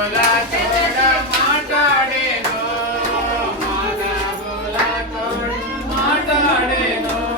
మాట్లాడేను మాట్లాడేను